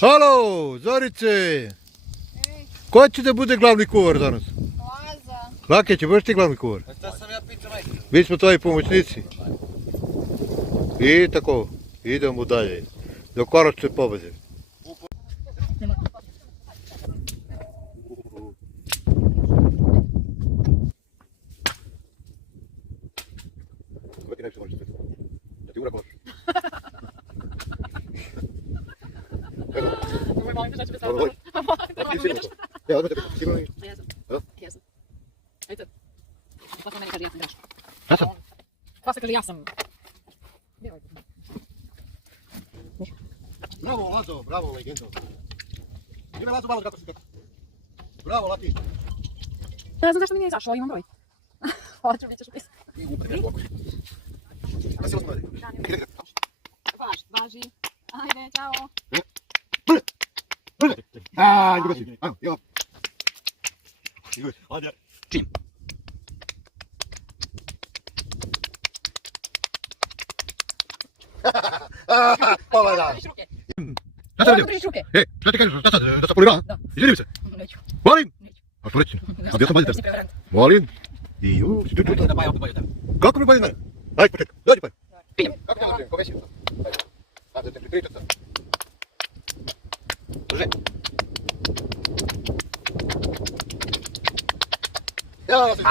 Halo, Zorice! Ko će da bude glavni kuvar danas? Laza. Lake će, budeš ti glavni kuvar? A šta sam ja pitao majke? Mi smo tvoji pomoćnici. I tako, idemo dalje. Do konačne pobede. Da ti ura koš. Molim te šta će bez Dobro, ja, odmah te pitam, sigurno ništa. Jesam. Da? Jesam. Ajde. Posle mene kaže ja sam Graško. Ja sam. Posle kaže ja sam. Bravo Lazo, bravo legendo. Ime Lazo malo kako si kako. Bravo Lati. Ne znam zašto mi nije izašao, imam broj. Hoću, bit ćeš upisati. I upred ne pokuš. Da se osmah. Važi. Ajde, čao. Idemo si. Ajmo, jo. Ajde. Čim? Ova da. Šta sad Držiš ruke. šta ti kažeš, šta sad, da se polira? Da. Izvinim se. Neću. Molim? Neću. A što reći? A bio sam baljitar. Si prevarant. Molim? I Da baja ovdje bolje tebe. Kako mi bolji mene? Ajde, počekaj, dođi pa. Pijem. Kako te nazivam, ko veći? Ajde, da te pripričam sad. Drže. Ja sam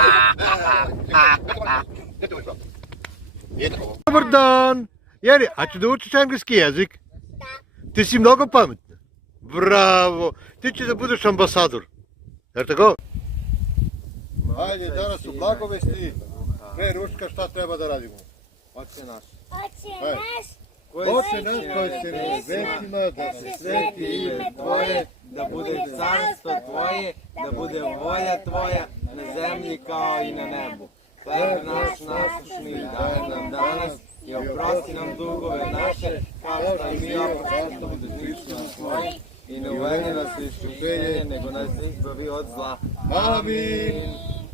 Dobar dan! Jeri, a ću da učiš engleski jezik? Da. Ti si mnogo pametna. Bravo! Ti će da budeš ambasador. Jer tako? Ajde, danas su blagovesti. Pre ručka šta treba da radimo? Oče naš. Oče naš koji si na nebesima, da se sveti ime Tvoje, da bude carstvo Tvoje, da bude volja Tvoja na zemlji kao i na nebu. Hljeb naš nasušni daj nam danas i oprosti nam dugove naše, kao što i mi oproštamo dužnicima svojim, i ne uvedi nas u iskušenje, nego nas izbavi od zla. Amin.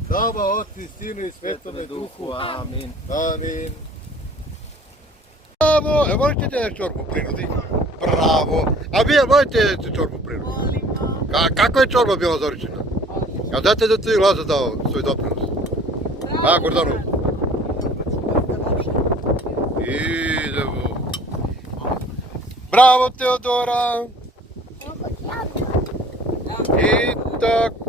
Slava Otcu i Sinu i Svetome Duhu. Amin. Amin. Bravo! E, volite da je čorbu prinudi? Bravo! A vi volite da čorbu prinudi? Volimo. Kako je čorba bila Zoričina? A dajte da ti Laza dao svoj doprinos. A, Gordanu? Idemo. Bravo, Teodora! I tako.